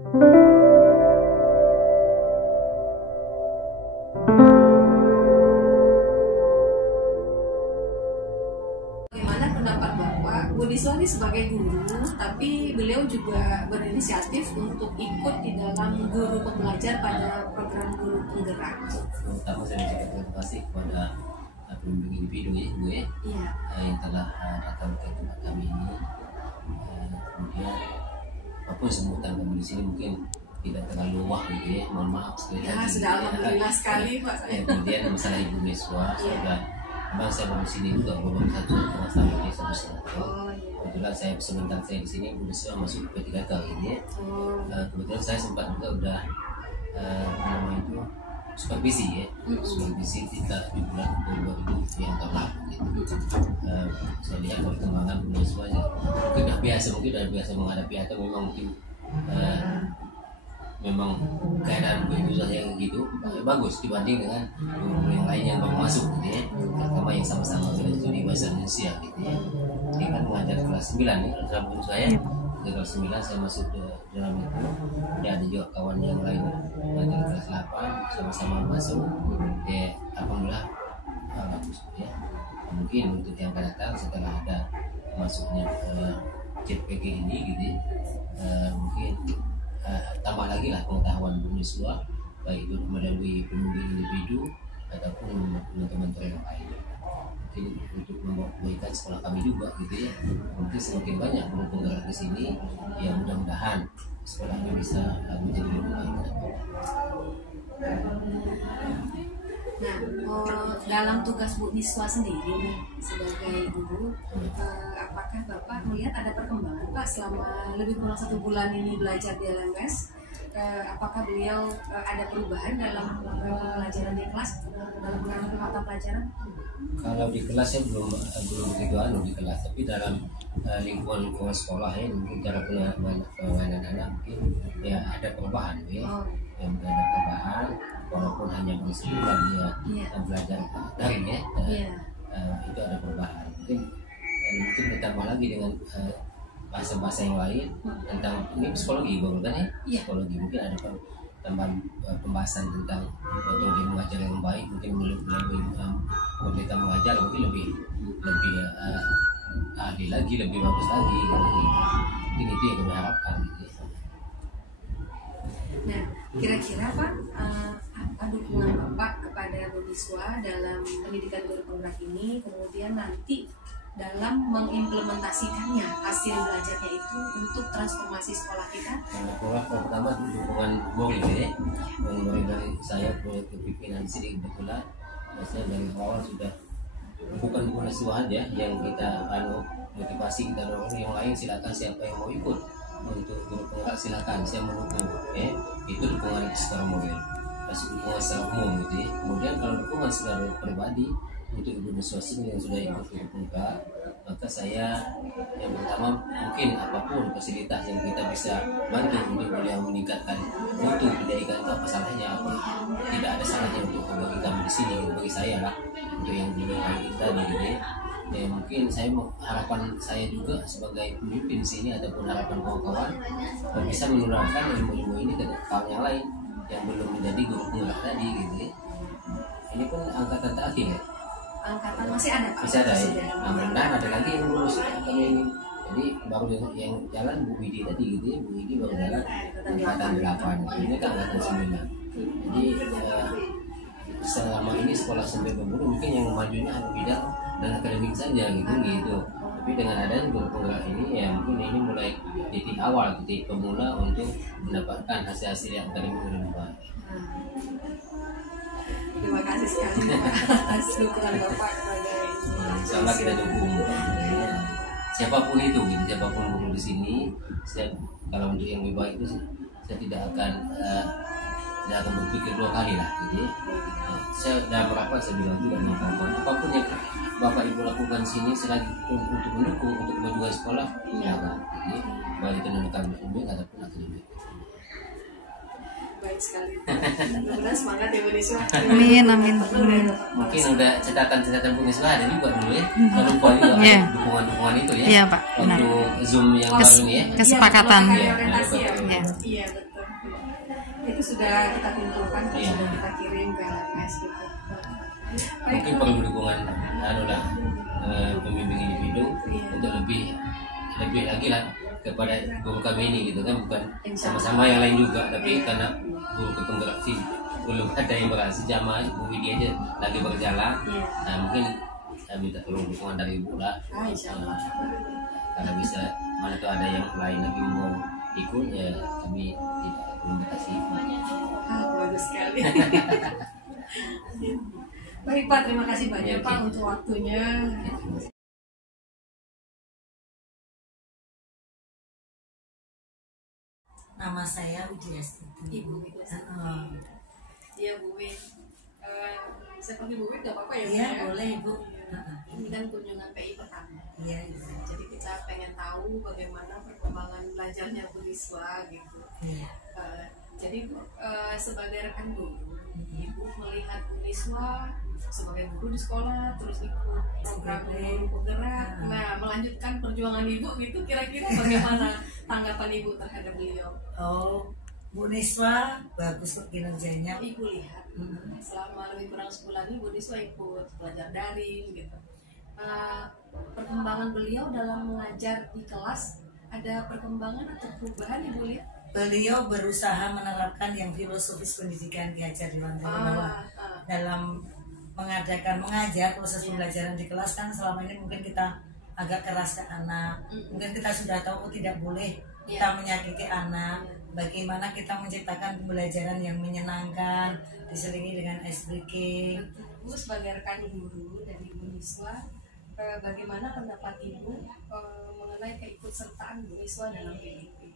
Bagaimana pendapat Bapak? Bu Niswa ini sebagai guru, tapi beliau juga berinisiatif untuk ikut di dalam guru pembelajar pada program guru penggerak. Pertama saya ucapkan terima kasih kepada pembimbing individu ya Bu ya, yang telah datang ke tempat kami ini. Kemudian apapun sebutan kami di sini mungkin tidak terlalu wah gitu ya, mohon maaf sekali lagi. Sudah alhamdulillah sekali Pak. Kemudian masalah Ibu Niswa, memang saya baru di sini juga belum 1,5 tahun di satu setengah. Kebetulan saya sebentar saya di sini Ibu Niswa masuk ke 3 tahun ini ya. Kebetulan saya sempat juga udah nama itu supervisi ya, supervisi kita di bulan Februari yang lalu gitu. Saya lihat perkembangan Bu Niswa mungkin udah biasa menghadapi atau memang mungkin memang keadaan Bu Niswa yang gitu bagus dibanding dengan guru yang lain yang baru masuk gitu ya, terutama yang sama-sama belajar studi bahasa Indonesia gitu ya. Ini kan mengajar kelas 9 ya, dalam guru saya di kelas 9 saya masuk ke dalam itu, dan ada juga kawan yang lain mengajar kelas 8 sama-sama masuk ya, alhamdulillah bagus ya. Mungkin untuk yang akan datang setelah ada masuknya CPG ini gitu ya, mungkin tambah lagi lah pengetahuan Bu Niswa, baik itu melalui pembimbing individu ataupun teman-teman yang lain. Mungkin untuk membawa kebaikan sekolah kami juga gitu ya, mungkin semakin banyak guru penggerak di sini, ya mudah-mudahan sekolahnya bisa menjadi lebih baik. Nah, dalam tugas Bu Niswa sendiri sebagai guru, apakah Bapak melihat ada perkembangan Pak selama lebih kurang 1 bulan ini belajar di LMS? Apakah beliau ada perubahan dalam pelajaran di kelas, dalam mengambil mata pelajaran? Kalau di kelas saya belum begitu di kelas, tapi dalam lingkungan sekolah ya, mungkin cara penanganan anak mungkin ya ada perubahan ya, yang ada perubahan walaupun hanya bersebulan dia belajar daring ya, itu ada perubahan. Mungkin ditambah lagi dengan bahasa-bahasa yang lain tentang ini psikologi baru kan ya, psikologi mungkin ada tambahan pembahasan tentang metode mengajar yang baik, mungkin melalui pemerintah mengajar mungkin lebih adil lagi, lebih bagus lagi gitu. Mungkin itu yang kami harapkan gitu. Nah, kira-kira Pak, apa dukungan Bapak kepada Bu Niswa dalam pendidikan guru penggerak ini, kemudian nanti dalam mengimplementasikannya hasil belajarnya itu untuk transformasi sekolah kita? Pertama dukungan Boring ya, Boring dari saya ke pimpinan sini kebetulan saya dari awal sudah bukan Bu Niswa aja yang kita motivasi, kita dorong yang lain silakan, siapa yang mau ikut untuk guru penggerak silakan, saya mendukung ya. Itu dukungan secara moral, dukungan secara umum gitu ya. Kemudian kalau dukungan secara pribadi untuk Ibu Niswa yang sudah ikut guru penggerak, maka saya yang pertama mungkin apapun fasilitas yang kita bisa bantu untuk beliau meningkatkan mutu pendidikan itu, apa salahnya, apa tidak ada salahnya untuk bagi kami di sini, bagi saya lah, untuk yang beliau kita gitu ya. Ya mungkin harapan saya juga sebagai pemimpin sini ataupun harapan kawan-kawan bisa menularkan ilmu-ilmu ini ke kawan yang lain yang belum menjadi guru penggerak tadi gitu ya. Ini pun angkatan terakhir ya. Angkatan masih ada Pak? Masih ada ya. Nah, mudah-mudahan ada lagi yang lulus kami ini. Jadi baru yang jalan Bu Widi tadi gitu ya. Bu Widi baru jalan angkatan 8. Ini kan angkatan 9. Jadi selama ini sekolah sampai berguru mungkin yang majunya hanya bidang dan akademik saja gitu. Tapi dengan adanya guru penggerak ini ya mungkin ini mulai titik awal, titik pemula untuk mendapatkan hasil-hasil yang akademik lebih baik. Terima kasih sekali atas dukungan Bapak kepada Insyaallah kita dukung siapapun itu gitu, siapapun guru di sini. Kalau untuk yang lebih baik itu saya tidak akan berpikir 2 kali lah gitu. Saya dalam rapat saya bilang juga dengan kawan-kawan, apapun yang Bapak Ibu lakukan sini selagi untuk mendukung untuk kemajuan sekolah, silakan gitu. Baik itu non akademik ataupun akademik. Baik, sekali. Mudah-mudahan semangat ya Bu Niswa. Amin, amin. Mungkin udah catatan Bu Niswa ada juga dulu ya. Jangan lupa juga ada dukungan-dukungan itu ya. Iya Pak. Waktu Zoom yang baru ini ya. Kesepakatan. Iya, orientasi ya. Iya. Iya betul. Itu sudah kita kumpulkan, sudah kita kirim ke LMS gitu. Mungkin perlu dukungan pembimbing individu untuk lebih lagi lah kepada guru kami ini gitu kan, bukan sama-sama yang lain juga, tapi karena guru ketunggal sih belum ada yang berhasil sama Bu Widya aja lagi berjalan. Nah mungkin saya minta tolong dukungan dari Ibu lah, karena bisa mana tuh ada yang lain lagi mau ikut ya kami tidak belum kasih. Bagus sekali. Baik Pak, terima kasih banyak Pak untuk waktunya. Nama saya Widyastiti. Ibu Widyastiti. Iya Bu Wid. Saya panggil Bu Wid gak apa-apa ya? Iya boleh Ibu. Ini kan kunjungan PI pertama. Iya. Jadi kita pengen tahu bagaimana perkembangan belajarnya Bu Niswa gitu. Iya. Jadi sebagai rekan guru, Ibu melihat Bu Niswa sebagai guru di sekolah, terus ikut program guru penggerak, nah melanjutkan perjuangan Ibu gitu, kira-kira bagaimana tanggapan Ibu terhadap beliau? Oh, Bu Niswa bagus kok kinerjanya. Ibu lihat selama lebih kurang sebulan ini Bu Niswa ikut belajar daring gitu. Perkembangan beliau dalam mengajar di kelas, ada perkembangan atau perubahan Ibu lihat? Beliau berusaha menerapkan yang filosofis pendidikan diajar di bawah dalam mengajar proses pembelajaran di kelas. Kan selama ini mungkin kita agak keras ke anak, mungkin kita sudah tahu tidak boleh kita menyakiti anak. Bagaimana kita menciptakan pembelajaran yang menyenangkan diselingi dengan ice breaking. Ibu sebagai rekan guru dari Bu Niswa, bagaimana pendapat Ibu mengenai keikutsertaan Bu Niswa dalam PDIP?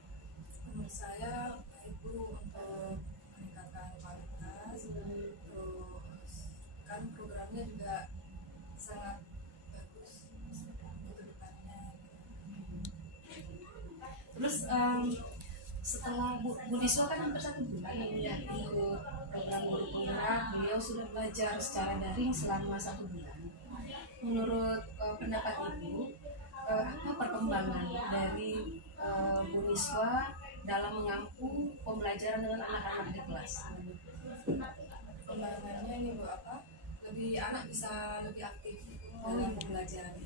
Menurut saya Ibu untuk meningkatkan kualitas, terus kan programnya juga sangat bagus untuk depannya. Terus setelah Bu Niswa kan hampir 1 bulan ini ya ikut program guru penggerak, beliau sudah belajar secara daring selama 1 bulan. Menurut pendapat Ibu, apa perkembangan dari Bu Niswa dalam mengampu pembelajaran dengan anak-anak di kelas? Perkembangannya ini Bu lebih anak bisa lebih aktif dalam pembelajaran.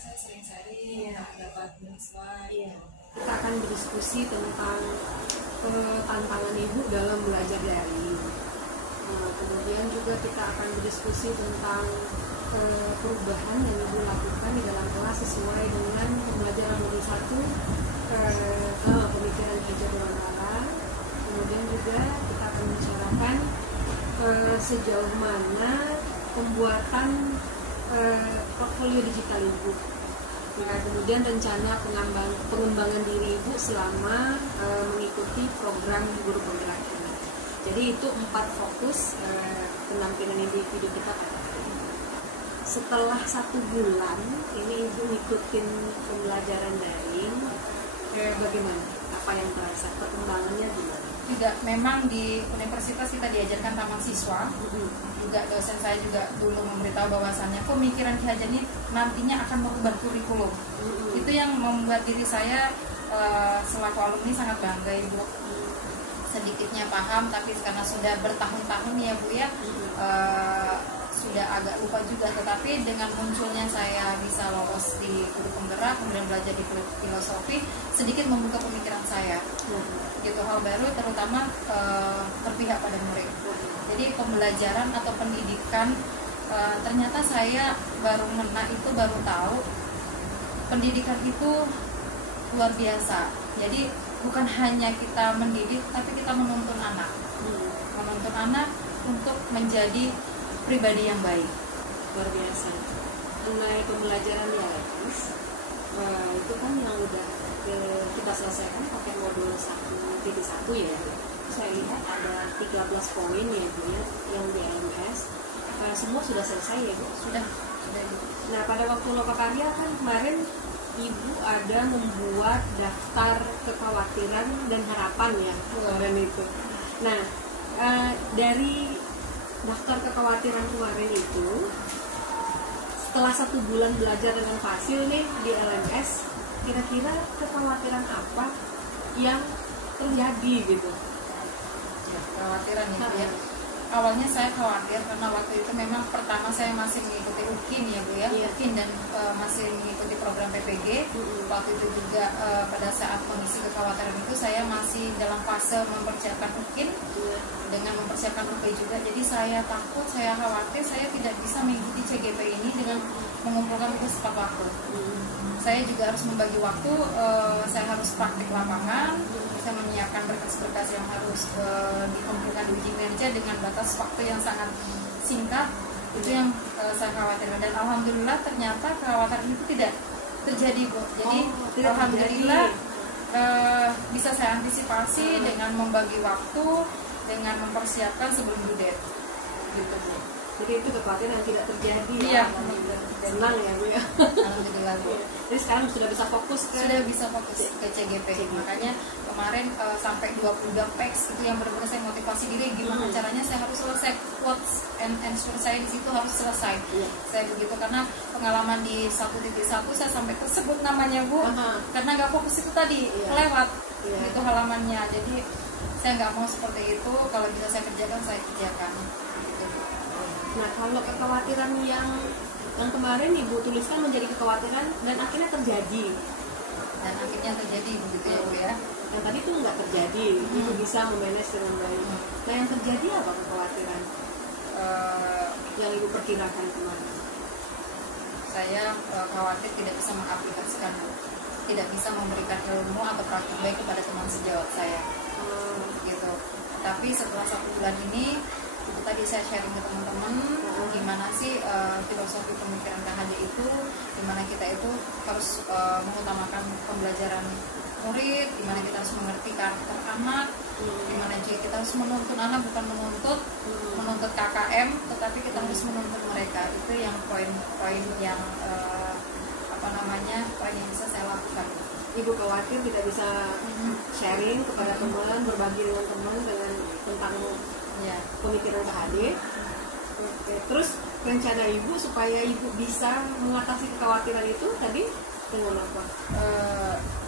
Saya sering sharing dapat mahasiswa. Kita akan berdiskusi tentang tantangan Ibu dalam belajar daring. Kemudian juga kita akan berdiskusi tentang perubahan yang Ibu lakukan di dalam kelas sesuai dengan pembelajaran nomor 1, pemikiran Hajar Dewantara. Kemudian juga kita akan membicarakan sejauh mana pembuatan portfolio digital Ibu. Nah, kemudian rencana pengembangan diri Ibu selama mengikuti program guru penggerak ini. Jadi itu 4 fokus penampilan individu kita pada hari ini. Setelah 1 bulan ini Ibu ngikutin pembelajaran daring, bagaimana? Apa yang terasa? Perkembangannya gimana? Juga memang di universitas kita diajarkan taman siswa. Juga dosen saya juga dulu memberitahu bahwasannya pemikiran Ki Hajar ini nantinya akan merubah kurikulum. Itu yang membuat diri saya selaku alumni sangat bangga Ibu. Sedikitnya paham, tapi karena sudah bertahun-tahun ya Bu ya, sudah agak lupa juga. Tetapi dengan munculnya saya bisa lolos di guru penggerak, kemudian belajar di filosofi, sedikit membuka pemikiran saya. Gitu, hal baru terutama berpihak pada murid. Jadi pembelajaran atau pendidikan, ternyata saya baru tahu pendidikan itu luar biasa. Jadi bukan hanya kita mendidik, tapi kita menuntun anak, untuk menjadi pribadi yang baik. Luar biasa. Mengenai pembelajaran dialektis, itu kan yang udah kita selesaikan pakai modul 1.1 ya. Saya lihat ada 13 poin ya Bu ya, yang di LMS. Semua sudah selesai ya Bu? Sudah. Nah pada waktu Lokakarya kan kemarin Ibu ada membuat daftar kekhawatiran dan harapan ya kemarin itu. Nah, dari daftar kekhawatiran kemarin itu, setelah 1 bulan belajar dengan Fasil nih di LMS, kira-kira kekhawatiran apa yang terjadi gitu? Ya, kekhawatiran itu ya. Awalnya saya khawatir karena waktu itu memang pertama saya masih mengikuti UKIN ya Bu ya, UKIN dan masih mengikuti program PPG. Waktu itu juga pada saat kondisi kekhawatiran itu saya masih dalam fase mempersiapkan UKIN dengan mempersiapkan UP juga. Jadi saya takut, saya khawatir saya tidak bisa mengikuti CGP ini dengan mengumpulkan tugas tepat waktu. Saya juga harus membagi waktu, saya harus praktik lapangan, saya menyiapkan berkas-berkas yang harus dikumpulkan di uji kinerja dengan batas waktu yang sangat singkat. Itu yang saya khawatirkan, dan alhamdulillah ternyata kekhawatiran itu tidak terjadi Bu. Jadi alhamdulillah bisa saya antisipasi dengan membagi waktu, dengan mempersiapkan sebelum due date gitu Bu. Jadi itu kekhawatiran yang tidak terjadi. Iya, senang ya Bu ya. Alhamdulillah Bu. Jadi sekarang sudah bisa fokus ke CGP. Makanya kemarin sampai 22 peks itu yang benar-benar saya motivasi diri gimana caranya saya harus selesai, quotes and answer saya di situ harus selesai. Saya begitu karena pengalaman di 1.1 saya sampai tersebut namanya Bu, karena nggak fokus itu tadi kelewat itu halamannya. Jadi saya nggak mau seperti itu, kalau bisa saya kerjakan saya kerjakan. Nah, kalau kekhawatiran yang kemarin Ibu tuliskan menjadi kekhawatiran dan akhirnya terjadi. Begitu ya Bu ya. Yang tadi itu nggak terjadi, Ibu bisa memanage dengan baik. Nah, yang terjadi apa kekhawatiran yang Ibu perkirakan kemarin? Saya khawatir tidak bisa mengaplikasikan, tidak bisa memberikan ilmu atau praktik baik kepada teman sejawat saya. Gitu. Tapi setelah 1 bulan ini, itu tadi saya sharing ke teman-teman gimana sih filosofi pemikiran KHJ itu, gimana kita itu harus mengutamakan pembelajaran murid, gimana kita harus mengerti karakter anak, gimana juga kita harus menuntun anak, bukan menuntut KKM, tetapi kita harus menuntut mereka. Itu yang poin-poin yang poin yang bisa saya lakukan. Ibu khawatir tidak bisa sharing kepada teman, berbagi dengan teman tentang pemikiran KHJ. Oke. Terus rencana Ibu supaya Ibu bisa mengatasi kekhawatiran itu tadi dengan apa?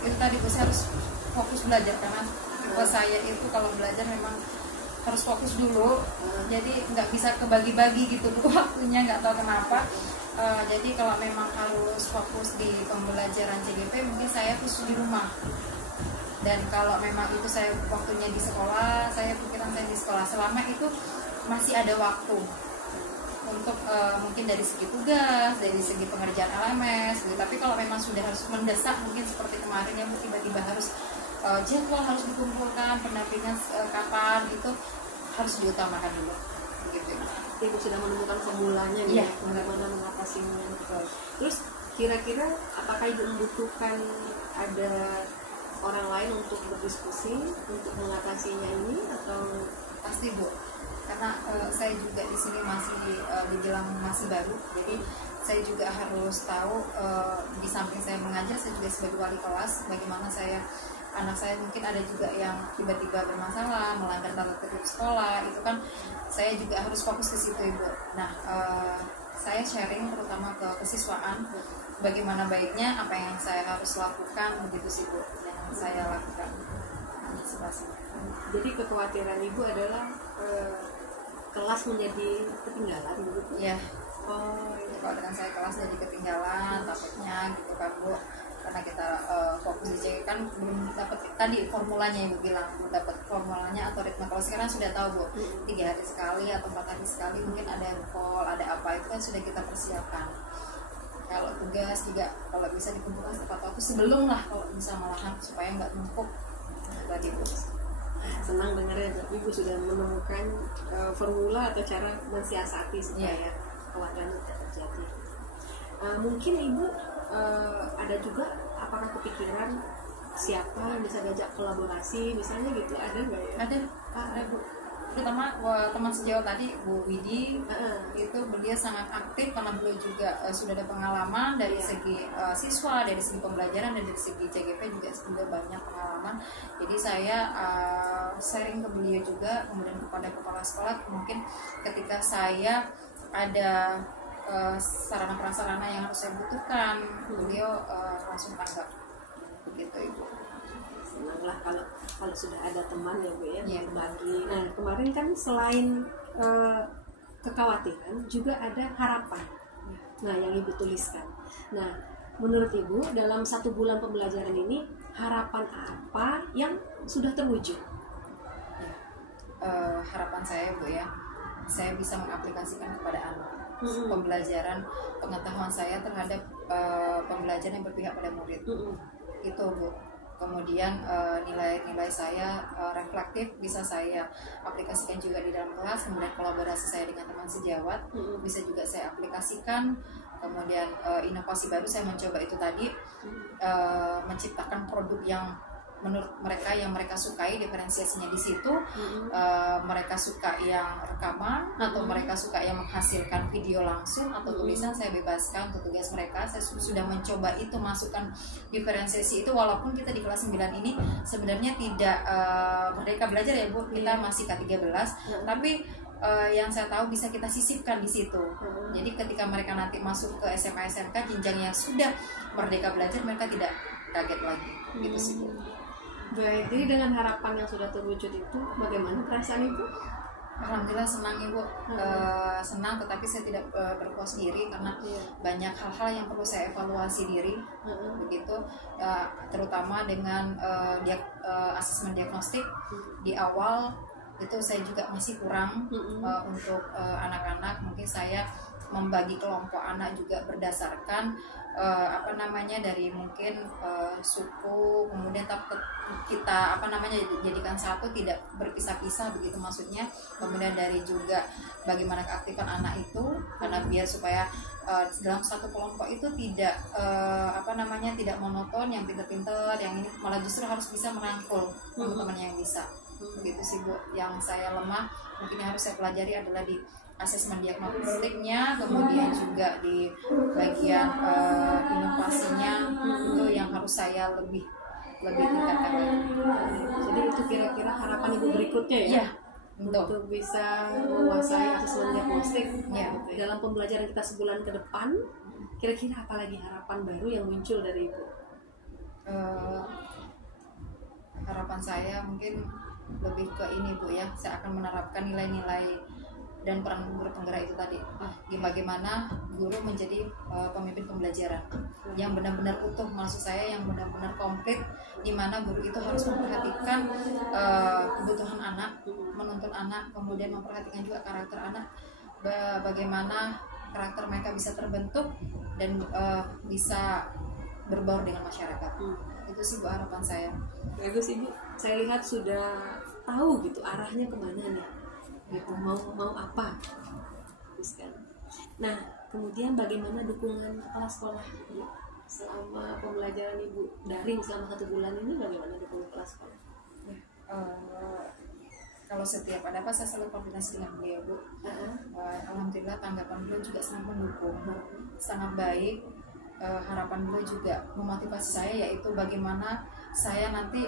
Itu tadi Bu, saya harus fokus belajar karena tipe saya itu kalau belajar memang harus fokus dulu. Jadi nggak bisa kebagi-bagi gitu Bu waktunya, nggak tahu kenapa. Jadi kalau memang harus fokus di pembelajaran CGP, mungkin saya khusus di rumah. Dan kalau memang itu saya waktunya di sekolah, saya pikiran saya di sekolah. Selama itu masih ada waktu untuk mungkin dari segi tugas, dari segi pengerjaan LMS gitu. Tapi kalau memang sudah harus mendesak, mungkin seperti kemarin ya Bu, tiba-tiba harus jadwal harus dikumpulkan, pendampingan kapan, itu harus diutamakan dulu begitu. Ibu sudah menemukan formulanya nih, bagaimana mengatasinya. Terus kira-kira apakah Ibu membutuhkan ada orang lain untuk berdiskusi untuk mengatasinya ini, atau? Pasti Bu, karena saya juga di sini masih dibilang masih baru, jadi saya juga harus tahu di samping saya mengajar, saya juga sebagai wali kelas, bagaimana anak saya mungkin ada juga yang tiba-tiba bermasalah, melanggar tata tertib sekolah, itu kan saya juga harus fokus ke situ Ibu. Nah, saya sharing terutama ke kesiswaan, bagaimana baiknya apa yang saya harus lakukan, begitu sih Bu yang saya lakukan. Jadi kekhawatiran Ibu adalah kelas menjadi ketinggalan begitu? Iya. Kalau dengan saya kelas jadi ketinggalan, takutnya gitu kan Bu, karena kita fokus di CGP kan belum dapat tadi formulanya Ibu bilang, belum dapat formulanya atau ritme. Kalau sekarang sudah tahu Bu, 3 hari sekali atau 4 hari sekali mungkin ada recall, ada apa, itu kan sudah kita persiapkan. Kalau tugas juga kalau bisa dikumpulkan tepat waktu sebelum lah, kalau bisa malahan supaya nggak numpuk tadi Bu. Senang dengarnya Ibu sudah menemukan formula atau cara mensiasati supaya kekhawatiran tidak terjadi. Mungkin Ibu ada juga apakah kepikiran siapa yang bisa diajak kolaborasi misalnya gitu, ada nggak ya? Ada Bu, terutama teman sejauh tadi Bu Widi, itu beliau sangat aktif karena beliau juga sudah ada pengalaman dari segi siswa, dari segi pembelajaran, dan dari segi CGP juga sudah banyak pengalaman. Jadi saya sharing ke beliau juga, kemudian kepada kepala sekolah, mungkin ketika saya ada sarana prasarana yang harus saya butuhkan, beliau langsung tanggap, begitu Ibu. Senanglah kalau sudah ada teman ya Bu ya, berbagi. Nah kemarin kan selain kekhawatiran juga ada harapan. Nah yang Ibu tuliskan. Nah menurut Ibu dalam 1 bulan pembelajaran ini harapan apa yang sudah terwujud? Harapan saya Bu ya, saya bisa mengaplikasikan kepada anak pembelajaran, pengetahuan saya terhadap pembelajaran yang berpihak pada murid. Itu Bu. Kemudian nilai-nilai saya reflektif bisa saya aplikasikan juga di dalam kelas. Kemudian kolaborasi saya dengan teman sejawat bisa juga saya aplikasikan. Kemudian inovasi baru saya mencoba itu tadi, menciptakan produk yang menurut mereka yang mereka sukai, diferensiasinya di situ. Mereka suka yang rekaman atau mereka suka yang menghasilkan video langsung atau tulisan, saya bebaskan untuk tugas mereka. Saya sudah mencoba itu, masukkan diferensiasi itu, walaupun kita di kelas 9 ini sebenarnya tidak merdeka belajar ya Bu, kita masih K13, tapi yang saya tahu bisa kita sisipkan di situ. Jadi ketika mereka nanti masuk ke SMA SMK jenjang yang sudah merdeka belajar, mereka tidak kaget lagi, gitu sih Bu. Baik, jadi dengan harapan yang sudah terwujud itu, bagaimana perasaan Ibu? Alhamdulillah senang Ibu, senang, tetapi saya tidak berpuas diri karena banyak hal-hal yang perlu saya evaluasi diri, begitu, terutama dengan asesmen diagnostik di awal itu saya juga masih kurang untuk anak-anak. Mungkin saya membagi kelompok anak juga berdasarkan dari mungkin suku, kemudian kita jadikan satu, tidak berpisah-pisah begitu maksudnya. Kemudian dari juga bagaimana keaktifan anak itu, karena biar supaya dalam satu kelompok itu tidak tidak monoton, yang pinter-pinter, yang ini malah justru harus bisa merangkul teman-teman yang bisa. Begitu sih Bu, yang saya lemah mungkin yang harus saya pelajari adalah di asesmen diagnostiknya, kemudian juga di bagian inovasinya, itu yang harus saya lebih tingkatkan lagi. Jadi itu kira-kira harapan Ibu berikutnya ya? Untuk bisa menguasai asesmen diagnostik dalam pembelajaran kita sebulan ke depan, kira-kira apa lagi harapan baru yang muncul dari Ibu? Harapan saya mungkin lebih ke ini Bu ya, saya akan menerapkan nilai-nilai dan peran guru penggerak itu tadi, bagaimana guru menjadi pemimpin pembelajaran yang benar-benar utuh, maksud saya yang benar-benar komplit, di mana guru itu harus memperhatikan kebutuhan anak, menuntun anak, kemudian memperhatikan juga karakter anak, bagaimana karakter mereka bisa terbentuk dan bisa berbaur dengan masyarakat. Itu sih Bu harapan saya. Bagus Ibu, saya lihat sudah tahu gitu arahnya kemana nih, gitu, mau apa, bagus kan. Nah kemudian bagaimana dukungan kepala sekolah Bu? Selama pembelajaran Ibu daring selama 1 bulan ini, bagaimana dukungan kepala sekolah? Kalau setiap ada apa saya selalu koordinasi dengan beliau Bu. Alhamdulillah tanggapan beliau juga sangat mendukung, sangat baik. Harapan beliau juga memotivasi saya, yaitu bagaimana saya nanti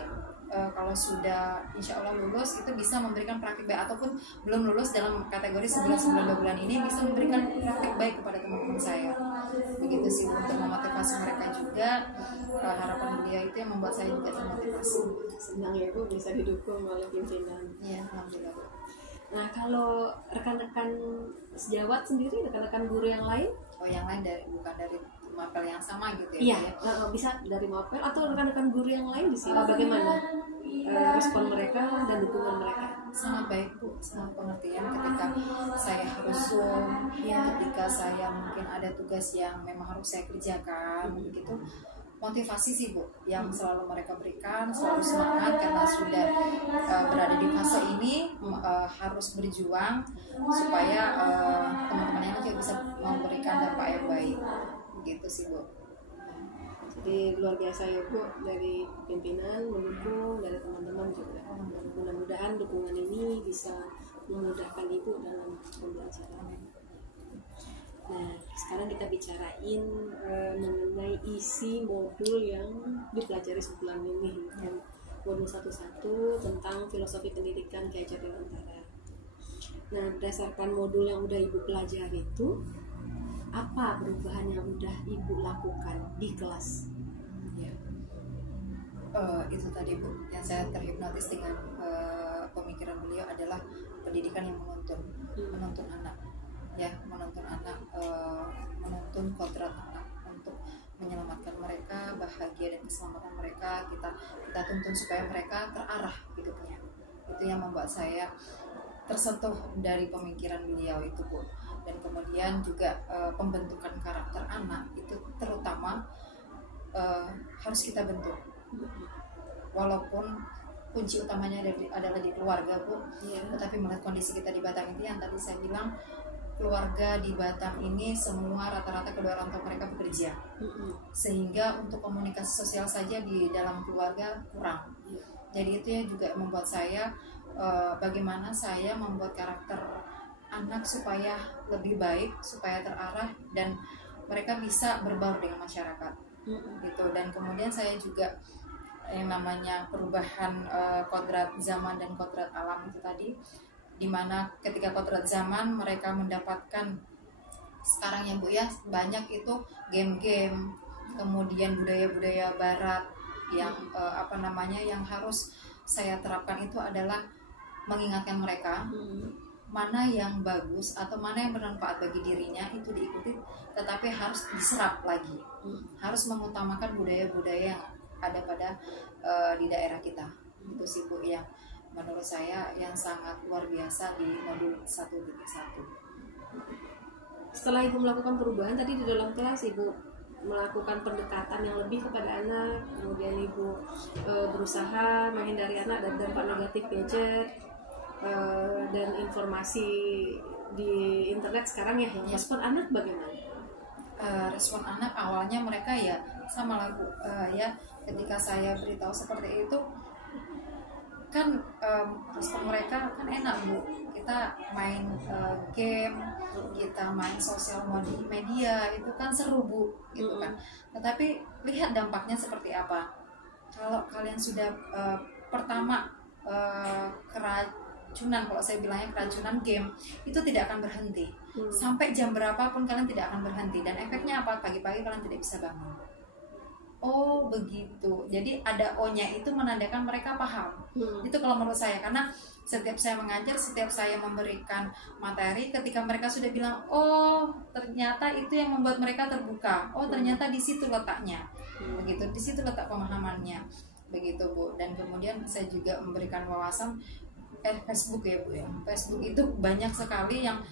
kalau sudah insya Allah lulus itu bisa memberikan praktik baik, ataupun belum lulus dalam kategori 11 bulan 2 bulan ini bisa memberikan praktik baik kepada teman-teman saya. Begitu sih untuk memotivasi mereka juga. Harapan beliau itu yang membuat saya juga termotivasi. Senang ya Bu bisa didukung oleh pimpinan. Iya, alhamdulillah Bu. Nah kalau rekan-rekan sejawat sendiri, rekan-rekan guru yang lain? Yang lain bukan dari mapel yang sama gitu ya? Iya, bisa dari mapel atau rekan-rekan guru yang lain di sini. Bagaimana respon mereka dan dukungan mereka? Sangat baik Bu, sangat pengertian ketika saya harus Zoom, ketika saya mungkin ada tugas yang memang harus saya kerjakan, begitu. Motivasi sih Bu yang selalu mereka berikan, selalu semangat karena sudah berada di fase ini, harus berjuang supaya teman-teman yang juga bisa memberikan dampak yang baik, gitu sih Bu. Jadi luar biasa ya Bu, dari pimpinan mendukung, dari teman-teman juga. Mudah-mudahan dukungan ini bisa memudahkan Ibu dalam pembelajaran. Nah, sekarang kita bicarain mengenai isi modul yang dipelajari sebulan ini. modul 11 tentang filosofi pendidikan Ki Hajar Dewantara. Nah, berdasarkan modul yang udah Ibu pelajari itu, apa perubahan yang udah Ibu lakukan di kelas? Ya. Itu tadi Bu, yang saya terhipnotis dengan pemikiran beliau adalah pendidikan yang menuntun anak, ya, menuntun anak, menuntun kodrat anak untuk menyelamatkan mereka, bahagia dan keselamatan mereka kita tuntun supaya mereka terarah hidupnya. Itu yang membuat saya tersentuh dari pemikiran beliau itu Bu. Dan kemudian juga pembentukan karakter anak itu terutama harus kita bentuk, walaupun kunci utamanya adalah di keluarga Bu. Tetapi melihat kondisi kita di Batam ini yang tadi saya bilang, keluarga di Batam ini semua rata-rata kedua orang tua mereka bekerja, sehingga untuk komunikasi sosial saja di dalam keluarga kurang. Jadi itu ya juga membuat saya bagaimana saya membuat karakter anak supaya lebih baik, supaya terarah dan mereka bisa berbaur dengan masyarakat gitu. Dan kemudian saya juga yang namanya perubahan kodrat zaman dan kodrat alam itu tadi, dimana ketika kodrat zaman mereka mendapatkan sekarang ya Bu ya, banyak itu game-game, kemudian budaya-budaya barat yang yang harus saya terapkan itu adalah mengingatkan mereka mana yang bagus atau mana yang bermanfaat bagi dirinya itu diikuti, tetapi harus diserap lagi, harus mengutamakan budaya-budaya yang ada pada di daerah kita. Itu sih Bu yang menurut saya yang sangat luar biasa di modul 1.1. Setelah Ibu melakukan perubahan tadi di dalam kelas, Ibu melakukan pendekatan yang lebih kepada anak, kemudian Ibu berusaha menghindari anak dari dampak negatif gadget dan informasi di internet sekarang ya. Respon anak bagaimana? Respon anak awalnya mereka ya sama lah Bu, ya ketika saya beritahu seperti itu kan respon mereka kan enak Bu, kita main game, kita main sosial media itu kan seru Bu gitu kan. Tetapi lihat dampaknya seperti apa. Kalau kalian sudah pertama keracunan, kalau saya bilangnya keracunan game itu tidak akan berhenti sampai jam berapapun, kalian tidak akan berhenti. Dan efeknya apa? Pagi-pagi kalian tidak bisa bangun. Oh begitu. Jadi ada O-nya itu menandakan mereka paham. Itu kalau menurut saya, karena setiap saya mengajar, setiap saya memberikan materi, ketika mereka sudah bilang, oh ternyata itu yang membuat mereka terbuka. Oh ternyata di situ letaknya. Begitu, di situ letak pemahamannya. Begitu Bu. Dan kemudian saya juga memberikan wawasan Facebook ya Bu ya. Facebook itu banyak sekali yang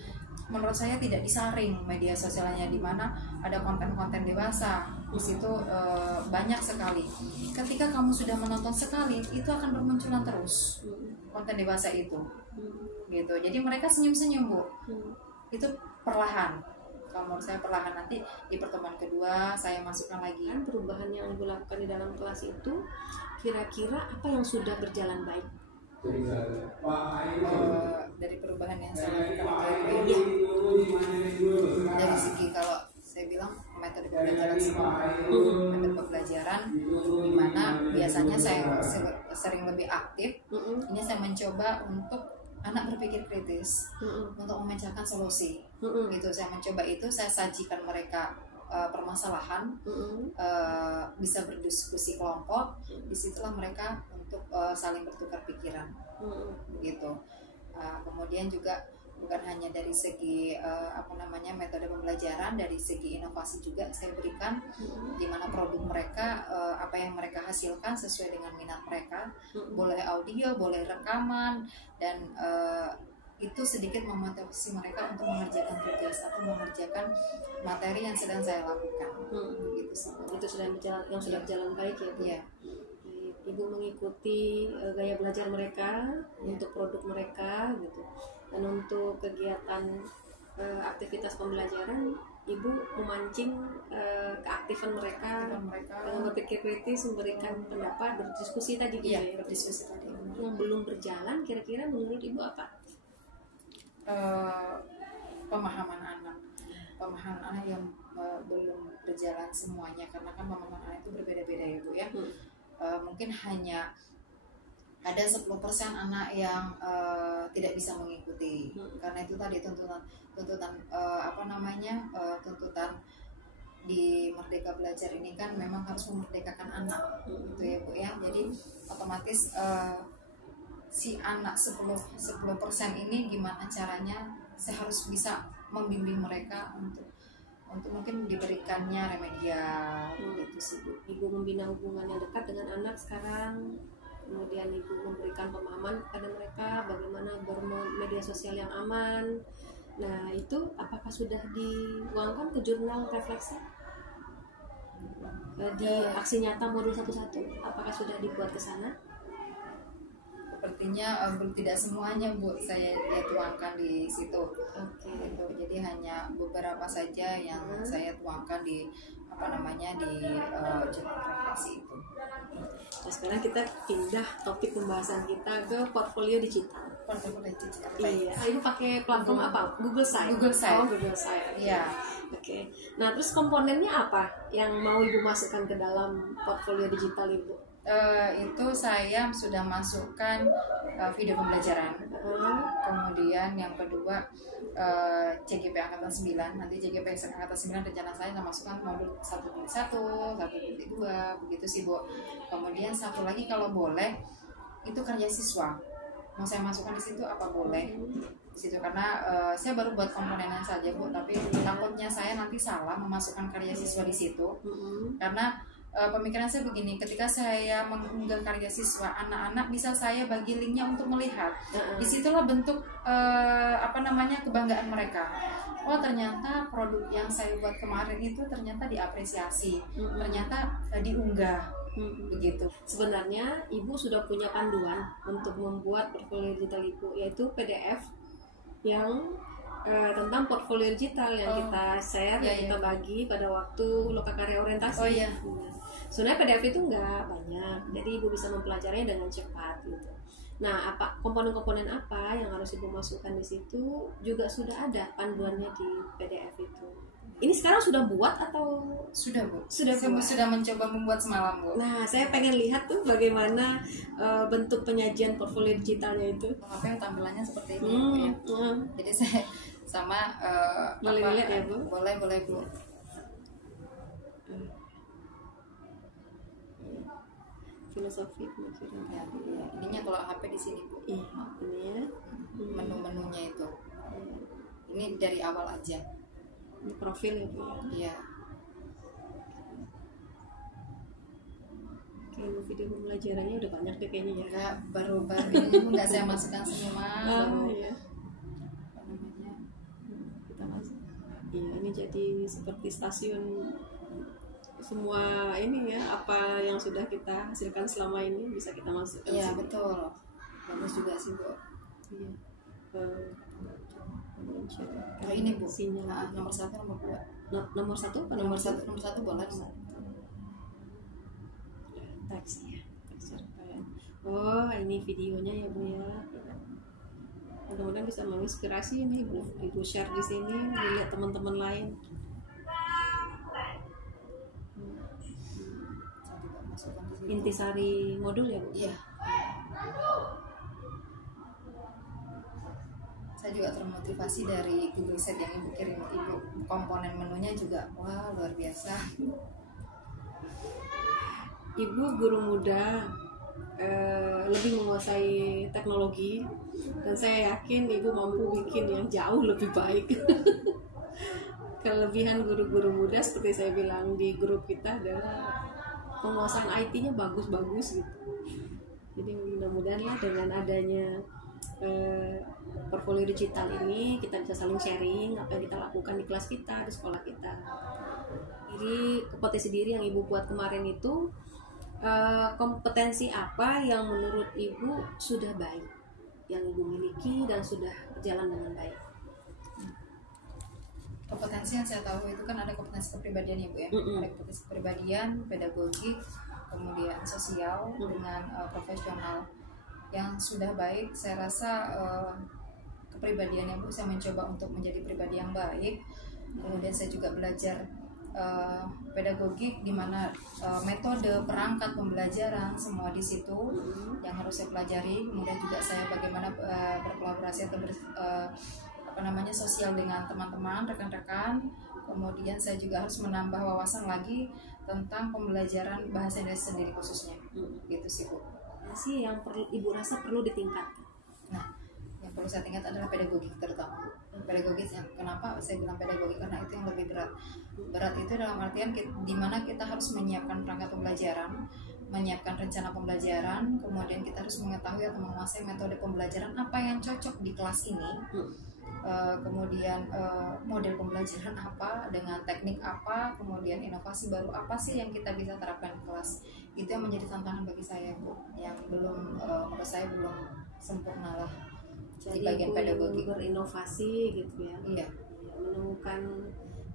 menurut saya tidak disaring media sosialnya, di mana ada konten-konten dewasa di situ banyak sekali. Ketika kamu sudah menonton sekali, itu akan bermunculan terus konten dewasa itu, gitu. Jadi mereka senyum-senyum Bu. Itu perlahan. Kalau menurut saya perlahan, nanti di pertemuan kedua saya masukkan lagi. Perubahan yang Ibu lakukan di dalam kelas itu kira-kira apa yang sudah berjalan baik? Dari perubahan yang saya lakukan dari segi, kalau saya bilang metode pembelajaran metode pembelajaran, di mana biasanya saya sering lebih aktif. Ini saya mencoba untuk anak berpikir kritis, untuk memecahkan solusi. Gitu, saya mencoba itu, saya sajikan mereka permasalahan, bisa berdiskusi kelompok. Disitulah mereka untuk saling bertukar pikiran, begitu. Kemudian juga bukan hanya dari segi metode pembelajaran, dari segi inovasi juga saya berikan, di mana produk mereka apa yang mereka hasilkan sesuai dengan minat mereka, boleh audio, boleh rekaman, dan itu sedikit memotivasi mereka untuk mengerjakan tugas atau mengerjakan materi yang sedang saya lakukan. Gitu sih. Itu sudah berjalan, yang sudah berjalan baik ya Bu. Iya. Ibu mengikuti gaya belajar mereka untuk produk mereka gitu. Dan untuk kegiatan aktivitas pembelajaran, Ibu memancing keaktifan mereka dengan berpikir kritis, memberikan pendapat, berdiskusi tadi gitu ya. Berdiskusi tadi. Yang belum berjalan kira-kira menurut Ibu apa? Pemahaman anak yang belum berjalan semuanya, karena kan pemahaman anak itu berbeda-beda ya Bu ya. Mungkin hanya ada 10% anak yang tidak bisa mengikuti karena itu tadi tuntutan tuntutan di Merdeka Belajar ini kan memang harus memerdekakan anak gitu ya Bu ya. Jadi otomatis si anak 10% ini gimana caranya saya harus bisa membimbing mereka untuk mungkin diberikannya remedial gitu sih Bu. Ibu membina hubungan yang dekat dengan anak sekarang, kemudian ibu memberikan pemahaman kepada mereka bagaimana bermedia sosial yang aman. Nah itu apakah sudah dituangkan ke jurnal refleksi di aksi nyata modul 11, apakah sudah dibuat ke sana? Sepertinya tidak semuanya Bu saya tuangkan di situ. Oke. Gitu. Jadi hanya beberapa saja yang saya tuangkan di jurnal refleksi itu. Nah sekarang kita pindah topik pembahasan kita ke portfolio digital. Portfolio digital. Iya. Ibu pakai platform apa? Google Site. Google Site. Oh, Google Site. Iya. Oke. Nah terus komponennya apa yang mau ibu masukkan ke dalam portfolio digital ibu? Itu saya sudah masukkan video pembelajaran. Kemudian yang kedua CGP Angkatan 9. Nanti CGP Angkatan 9 rencana saya masukkan modul 1.1, 1.2 begitu sih Bu. Kemudian satu lagi kalau boleh itu karya siswa. Mau saya masukkan di situ apa boleh? Di situ karena saya baru buat komponennya saja Bu, tapi takutnya saya nanti salah memasukkan karya siswa di situ. Karena pemikiran saya begini, ketika saya mengunggah karya siswa, anak-anak bisa saya bagi linknya untuk melihat. Disitulah bentuk kebanggaan mereka. Oh ternyata produk yang saya buat kemarin itu ternyata diapresiasi, ternyata diunggah, begitu. Sebenarnya ibu sudah punya panduan untuk membuat portfolio digital ibu, yaitu PDF yang tentang portfolio digital yang kita share, kita bagi pada waktu lokakarya orientasi. Oh iya. Sebenarnya PDF itu nggak banyak, jadi ibu bisa mempelajarinya dengan cepat gitu. Nah, apa komponen-komponen apa yang harus ibu masukkan di situ juga sudah ada panduannya di PDF itu. Ini sekarang sudah buat atau sudah Bu? Sudah mencoba membuat semalam Bu. Nah, saya pengen lihat tuh bagaimana bentuk penyajian portfolio digitalnya itu. Apa yang tampilannya seperti ini Bu ya. Jadi saya sama boleh lihat ya Bu? Boleh Bu. Filosofi pemikiran. Ya, ininya kalau HP di sini Bu. Ini ya. Menu-menunya itu. Ini dari awal aja. Ini profil ya Bu. Iya. Kalau video pembelajarannya udah banyak deh kayaknya ya. Enggak, baru ini nggak saya masukkan semua. Iya. Apa namanya? Kita masuk. Iya, ini jadi seperti stasiun semua ini ya, apa yang sudah kita hasilkan selama ini bisa kita masukkan. Iya sini. betul, bagus juga sih Bu. Iya. Nah, ini Bu, sinyal. nomor 1, nomor 2. Nomor 1 apa Nomor 1 boleh. Teks ya. Oh, ini videonya ya Bu ya. Mudah-mudahan bisa menginspirasi ini ibu share di sini, lihat teman-teman lain. Intisari modul ya Bu? Iya. Saya juga termotivasi dari Google Set yang Ibu kirim. Ibu komponen menunya juga wah luar biasa. Ibu guru muda, lebih menguasai teknologi, dan saya yakin ibu mampu bikin yang jauh lebih baik. Kelebihan guru-guru muda seperti saya bilang di grup kita adalah penguasaan IT-nya bagus-bagus gitu. Jadi mudah-mudahan lah dengan adanya portfolio digital ini kita bisa saling sharing apa yang kita lakukan di kelas kita, di sekolah kita. Jadi kompetensi diri yang ibu buat kemarin itu, kompetensi apa yang menurut ibu sudah baik, yang ibu miliki dan sudah berjalan dengan baik? Kompetensi yang saya tahu itu kan ada kompetensi kepribadian Ibu ya. Ada kompetensi kepribadian, pedagogik, kemudian sosial dengan profesional yang sudah baik. Saya rasa kepribadian Ibu saya mencoba untuk menjadi pribadi yang baik. Kemudian saya juga belajar pedagogik di mana metode perangkat pembelajaran semua di situ yang harus saya pelajari. Kemudian juga saya bagaimana berkolaborasi atau sosial dengan teman-teman, rekan-rekan. Kemudian saya juga harus menambah wawasan lagi tentang pembelajaran bahasa Indonesia sendiri khususnya. Gitu sih Bu. Sih yang perlu Ibu rasa perlu ditingkatkan. Nah, yang perlu saya tingkat adalah pedagogik terutama. Pedagogik yang kenapa saya bilang pedagogik, karena itu yang lebih berat. Berat itu dalam artian di mana kita harus menyiapkan perangkat pembelajaran, menyiapkan rencana pembelajaran, kemudian kita harus mengetahui atau menguasai metode pembelajaran apa yang cocok di kelas ini. Kemudian model pembelajaran apa, dengan teknik apa, kemudian inovasi baru apa sih yang kita bisa terapkan di kelas. Itu yang menjadi tantangan bagi saya Bu, yang belum menurut saya belum sempurna lah di bagian pedagogi. Berinovasi gitu ya. Iya, menemukan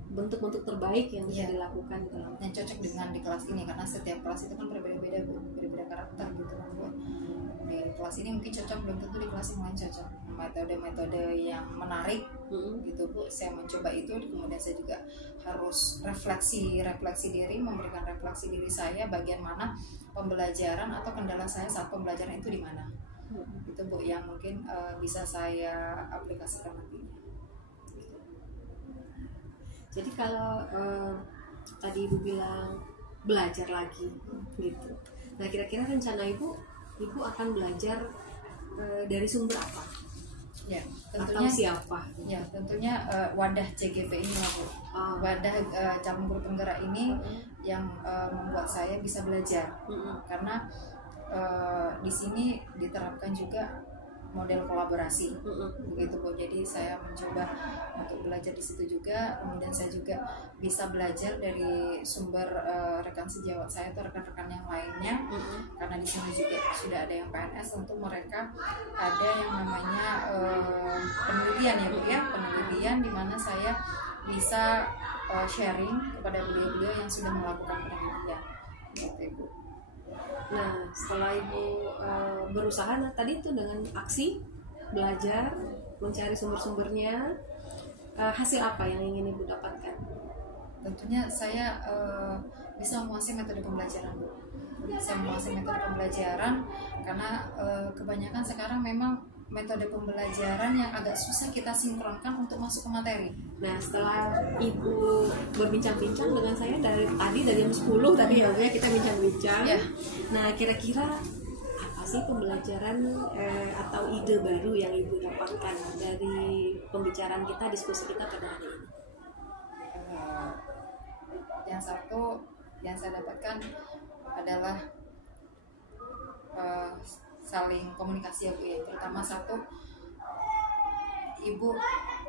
bentuk-bentuk terbaik yang bisa dilakukan dalam yang cocok dengan di kelas ini, karena setiap kelas itu kan berbeda-beda Bu, berbeda karakter gitu kan Bu. Di kelas ini mungkin cocok, belum tentu di kelas yang lain cocok. Metode-metode yang menarik gitu Bu, saya mencoba itu. Kemudian saya juga harus refleksi diri, memberikan refleksi diri saya bagian mana pembelajaran atau kendala saya saat pembelajaran itu di mana. Itu Bu yang mungkin bisa saya aplikasikan nantinya. Jadi kalau tadi Ibu bilang belajar lagi gitu. Nah, kira-kira rencana Ibu akan belajar dari sumber apa? Ya, Atau siapa? Ya, tentunya wadah CGP ini lah Bu. Wadah calon guru penggerak ini yang membuat saya bisa belajar. Karena di sini diterapkan juga model kolaborasi, begitu Bu. Jadi saya mencoba untuk belajar di situ juga. Kemudian saya juga bisa belajar dari sumber rekan sejawat saya atau rekan-rekan yang lainnya. Karena di sini juga sudah ada yang PNS, tentu mereka ada yang namanya penelitian ya Bu ya, penelitian di mana saya bisa sharing kepada beliau-beliau yang sudah melakukan penelitian, gitu Bu. Nah, setelah Ibu berusaha tadi itu dengan aksi, belajar, mencari sumber-sumbernya, hasil apa yang ingin Ibu dapatkan? Tentunya saya bisa menguasai metode pembelajaran Bu. Saya menguasai metode pembelajaran karena kebanyakan sekarang memang metode pembelajaran yang agak susah kita sinkronkan untuk masuk ke materi. Nah, setelah Ibu berbincang-bincang dengan saya dari jam 10 tadi ya kita bincang-bincang. Ya. Nah, kira-kira apa sih pembelajaran atau ide baru yang Ibu dapatkan dari pembicaraan kita, diskusi kita pada hari ini? Yang satu yang saya dapatkan adalah saling komunikasi ya Bu ya. Terutama satu, Ibu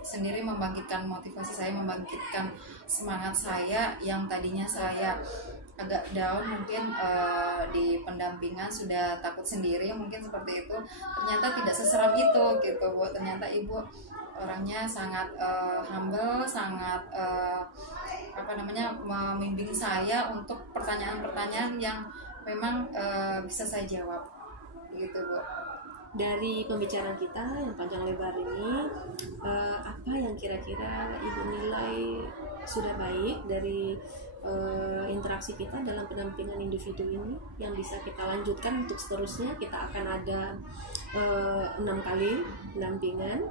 sendiri membangkitkan motivasi saya, membangkitkan semangat saya yang tadinya saya agak down mungkin di pendampingan, sudah takut sendiri mungkin seperti itu. Ternyata tidak seseram itu gitu Bu. Ternyata Ibu orangnya sangat humble, sangat membimbing saya untuk pertanyaan-pertanyaan yang memang bisa saya jawab gitu Bu. Dari pembicaraan kita yang panjang lebar ini, apa yang kira-kira Ibu nilai sudah baik dari interaksi kita dalam pendampingan individu ini yang bisa kita lanjutkan untuk seterusnya? Kita akan ada 6 kali pendampingan.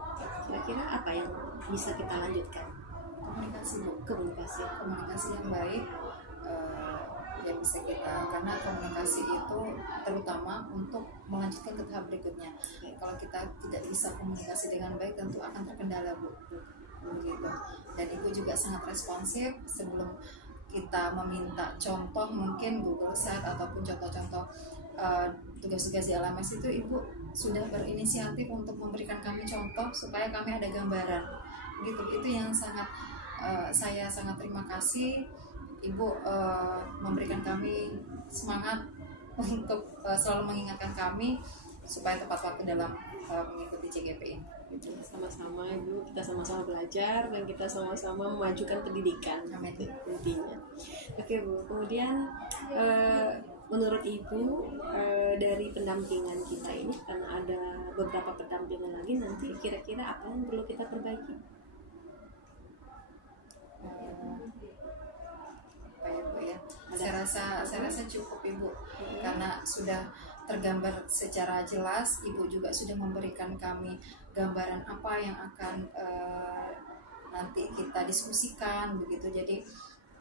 Kira-kira apa yang bisa kita lanjutkan? Komunikasi Bu. Komunikasi yang baik yang bisa kita, karena komunikasi itu terutama untuk melanjutkan ke tahap berikutnya. Kalau kita tidak bisa komunikasi dengan baik, tentu akan terkendala Bu. Begitu. Dan Ibu juga sangat responsif. Sebelum kita meminta contoh mungkin Google Site ataupun contoh-contoh tugas-tugas di LMS itu, Ibu sudah berinisiatif untuk memberikan kami contoh supaya kami ada gambaran. Gitu. Itu yang sangat saya sangat terima kasih. Ibu memberikan kami semangat untuk selalu mengingatkan kami supaya tepat waktu dalam mengikuti CGP ini. Sama-sama Ibu, kita sama-sama belajar dan kita sama-sama memajukan pendidikan. Amin. Intinya. Oke Bu, kemudian menurut Ibu dari pendampingan kita ini, karena ada beberapa pendampingan lagi nanti, kira-kira apa yang perlu kita perbaiki? Saya rasa cukup Ibu, karena sudah tergambar secara jelas. Ibu juga sudah memberikan kami gambaran apa yang akan nanti kita diskusikan begitu. Jadi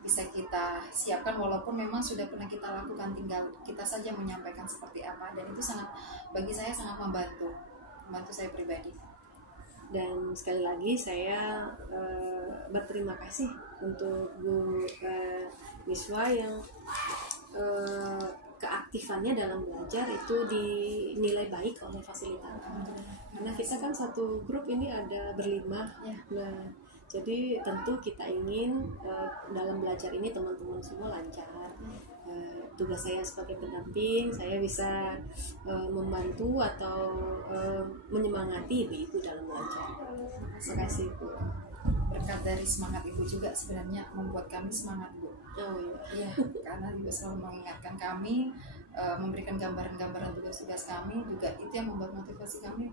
bisa kita siapkan, walaupun memang sudah pernah kita lakukan, tinggal kita saja menyampaikan seperti apa, dan itu sangat, bagi saya sangat membantu saya pribadi. Dan sekali lagi saya berterima kasih untuk Bu Niswa yang keaktifannya dalam belajar itu dinilai baik oleh fasilitator. Karena kita kan satu grup ini ada berlima. Nah, jadi tentu kita ingin dalam belajar ini teman-teman semua lancar. Tugas saya sebagai pendamping, saya bisa membantu atau menyemangati ibu-ibu dalam belajar. Terima kasih Bu. Berkat dari semangat Ibu juga sebenarnya membuat kami semangat Bu. Oh iya. Karena Ibu selalu mengingatkan kami, memberikan gambaran-gambaran tugas-tugas kami, juga itu yang membuat motivasi kami